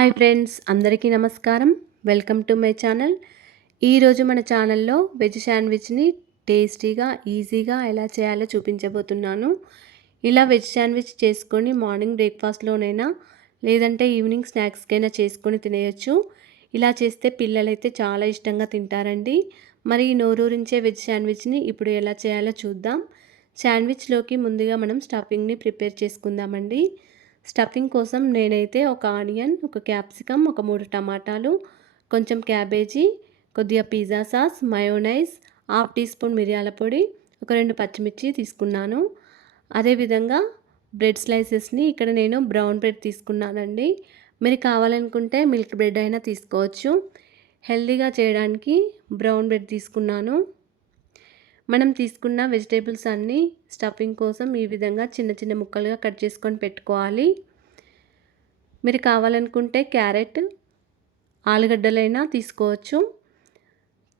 Hi friends, అందరికీ నమస్కారం. Welcome to my channel. ఈరోజు మన ఛానల్లో వెజ్ శాండ్విచ్ని టేస్టీగా, ఈజీగా ఎలా చేయాలో చూపించబోతున్నాను. ఇలా వెజ్ శాండ్విచ్ చేసుకొని మార్నింగ్ బ్రేక్ఫాస్ట్లోనైనా లేదంటే ఈవినింగ్ స్నాక్స్కైనా చేసుకొని తినేయచ్చు. ఇలా చేస్తే పిల్లలైతే చాలా ఇష్టంగా తింటారండి. మరి ఈ నోరూరించే వెజ్ శాండ్విచ్ని ఇప్పుడు ఎలా చేయాలో చూద్దాం. శాండ్విచ్లోకి ముందుగా మనం స్టఫింగ్ని ప్రిపేర్ చేసుకుందామండి. స్టఫింగ్ కోసం నేనైతే ఒక ఆనియన్, ఒక క్యాప్సికమ్, ఒక 3 టమాటాలు, కొంచెం క్యాబేజీ, కొద్దిగా pizza sauce, mayonnaise, half teaspoon మిరియాల పొడి, ఒక 2 పచ్చిమిర్చి తీసుకున్నాను. అదేవిధంగా బ్రెడ్ స్లైసెస్ని ఇక్కడ నేను బ్రౌన్ బ్రెడ్ తీసుకున్నానండి. మీరు కావాలనుకుంటే మిల్క్ బ్రెడ్ అయినా తీసుకోవచ్చు. హెల్తీగా చేయడానికి బ్రౌన్ బ్రెడ్ తీసుకున్నాను. మనం తీసుకున్న వెజిటేబుల్స్ అన్నీ స్టఫింగ్ కోసం ఈ విధంగా చిన్న చిన్న ముక్కలుగా కట్ చేసుకొని పెట్టుకోవాలి. మీరు కావాలనుకుంటే క్యారెట్, ఆలుగడ్డలైనా తీసుకోవచ్చు.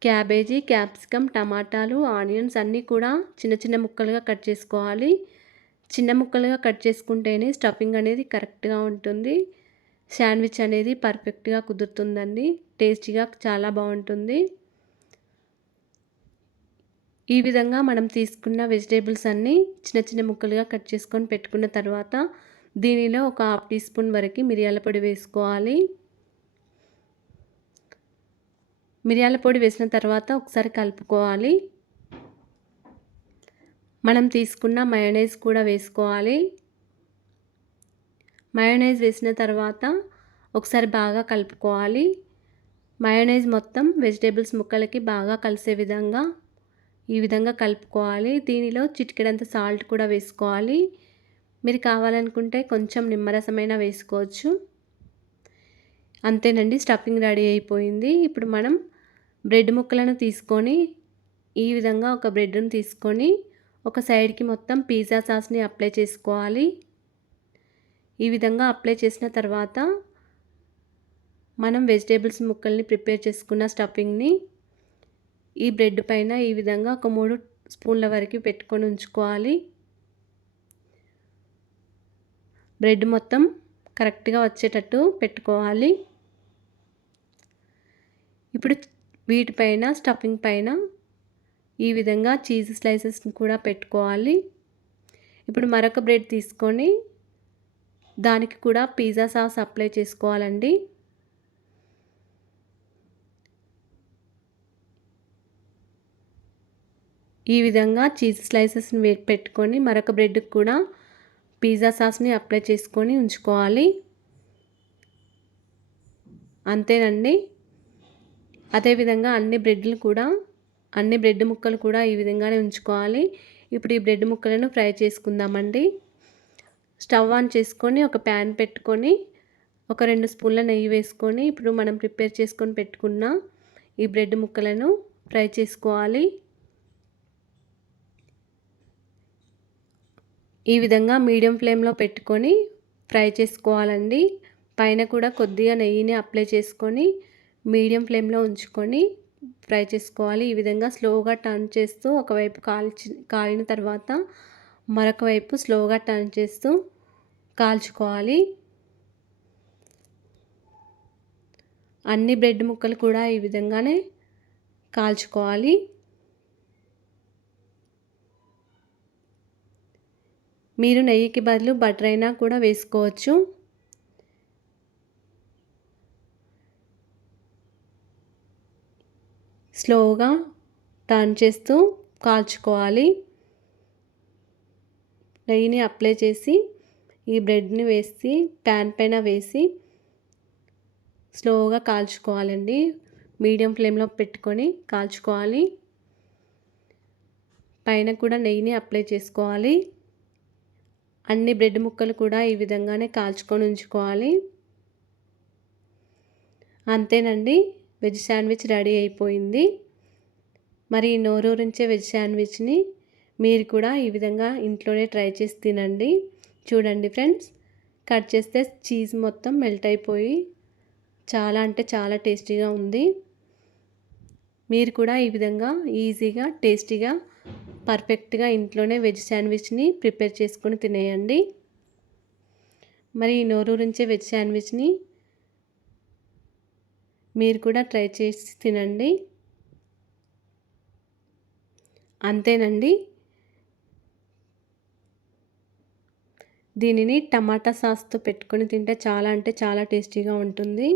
క్యాబేజీ, క్యాప్సికమ్, టమాటాలు, ఆనియన్స్ అన్నీ కూడా చిన్న చిన్న ముక్కలుగా కట్ చేసుకోవాలి. చిన్న ముక్కలుగా కట్ చేసుకుంటేనే స్టఫింగ్ అనేది కరెక్ట్గా ఉంటుంది. శాండ్విచ్ అనేది పర్ఫెక్ట్గా కుదురుతుందండి. టేస్టీగా చాలా బాగుంటుంది. ఈ విధంగా మనం తీసుకున్న వెజిటేబుల్స్ అన్నీ చిన్న చిన్న ముక్కలుగా కట్ చేసుకొని పెట్టుకున్న తర్వాత దీనిలో ఒక హాఫ్ టీ స్పూన్ వరకు మిరియాల పొడి వేసుకోవాలి. మిరియాల పొడి వేసిన తర్వాత ఒకసారి కలుపుకోవాలి. మనం తీసుకున్న మయోనైజ్ కూడా వేసుకోవాలి. మయోనైజ్ వేసిన తర్వాత ఒకసారి బాగా కలుపుకోవాలి. మయోనైజ్ మొత్తం వెజిటేబుల్స్ ముక్కలకి బాగా కలిసే విధంగా ఈ విధంగా కలుపుకోవాలి. దీనిలో చిటికెడంత సాల్ట్ కూడా వేసుకోవాలి. మీరు కావాలనుకుంటే కొంచెం నిమ్మరసమైనా వేసుకోవచ్చు. అంతేనండి, స్టఫింగ్ రెడీ అయిపోయింది. ఇప్పుడు మనం బ్రెడ్ ముక్కలను తీసుకొని ఈ విధంగా ఒక బ్రెడ్ని తీసుకొని ఒక సైడ్కి మొత్తం పిజ్జా సాస్ని అప్లై చేసుకోవాలి. ఈ విధంగా అప్లై చేసిన తర్వాత మనం వెజిటేబుల్స్ ముక్కల్ని ప్రిపేర్ చేసుకున్న స్టఫింగ్ని ఈ బ్రెడ్ పైన ఈ విధంగా ఒక 3 స్పూన్ల వరకు పెట్టుకొని ఉంచుకోవాలి. బ్రెడ్ మొత్తం కరెక్ట్గా వచ్చేటట్టు పెట్టుకోవాలి. ఇప్పుడు వీటిపైన స్టఫింగ్ పైన ఈ విధంగా చీజ్ స్లైసెస్ని కూడా పెట్టుకోవాలి. ఇప్పుడు మరొక బ్రెడ్ తీసుకొని దానికి కూడా పిజ్జా సాస్ అప్లై చేసుకోవాలండి. ఈ విధంగా చీజ్ స్లైసెస్ని పెట్టుకొని మరొక బ్రెడ్కి కూడా పిజ్జా సాస్ని అప్లై చేసుకొని ఉంచుకోవాలి. అంతేనండి. అదేవిధంగా అన్ని బ్రెడ్ ముక్కలు కూడా ఈ విధంగానే ఉంచుకోవాలి. ఇప్పుడు ఈ బ్రెడ్ ముక్కలను ఫ్రై చేసుకుందామండి. స్టవ్ ఆన్ చేసుకొని ఒక ప్యాన్ పెట్టుకొని ఒక 2 స్పూన్ల నెయ్యి వేసుకొని ఇప్పుడు మనం ప్రిపేర్ చేసుకొని పెట్టుకున్న ఈ బ్రెడ్ ముక్కలను ఫ్రై చేసుకోవాలి. ఈ విధంగా మీడియం ఫ్లేమ్లో పెట్టుకొని ఫ్రై చేసుకోవాలండి. పైన కూడా కొద్దిగా నెయ్యిని అప్లై చేసుకొని మీడియం ఫ్లేమ్లో ఉంచుకొని ఫ్రై చేసుకోవాలి. ఈ విధంగా స్లోగా టర్న్ చేస్తూ ఒకవైపు కాలిన తర్వాత మరొక వైపు స్లోగా టర్న్ చేస్తూ కాల్చుకోవాలి. అన్ని బ్రెడ్ ముక్కలు కూడా ఈ విధంగానే కాల్చుకోవాలి. మీరు నెయ్యికి బదులు బటర్ అయినా కూడా వేసుకోవచ్చు. స్లోగా టర్న్ చేస్తూ కాల్చుకోవాలి. నెయ్యిని అప్లై చేసి ఈ బ్రెడ్ని వేసి ప్యాన్ పైన వేసి స్లోగా కాల్చుకోవాలండి. మీడియం ఫ్లేమ్లో పెట్టుకొని కాల్చుకోవాలి. పైన కూడా నెయ్యిని అప్లై చేసుకోవాలి. అన్ని బ్రెడ్ ముక్కలు కూడా ఈ విధంగానే కాల్చుకొని ఉంచుకోవాలి. అంతేనండి, వెజ్ శాండ్విచ్ రెడీ అయిపోయింది. మరి నోరూరించే వెజ్ శాండ్విచ్ని మీరు కూడా ఈ విధంగా ఇంట్లోనే ట్రై చేసి తినండి. చూడండి ఫ్రెండ్స్, కట్ చేస్తే చీజ్ మొత్తం మెల్ట్ అయిపోయి చాలా అంటే చాలా టేస్టీగా ఉంది. మీరు కూడా ఈ విధంగా ఈజీగా, టేస్టీగా, పర్ఫెక్ట్గా ఇంట్లోనే వెజ్ శాండ్విచ్ని ప్రిపేర్ చేసుకొని తినేయండి. మరి ఈ నోరూరించే వెజ్ శాండ్విచ్ని మీరు కూడా ట్రై చేసి తినండి. అంతేనండి. దీనిని టమాటా సాస్‌తో పెట్టుకొని తింటే చాలా అంటే చాలా టేస్టీగా ఉంటుంది.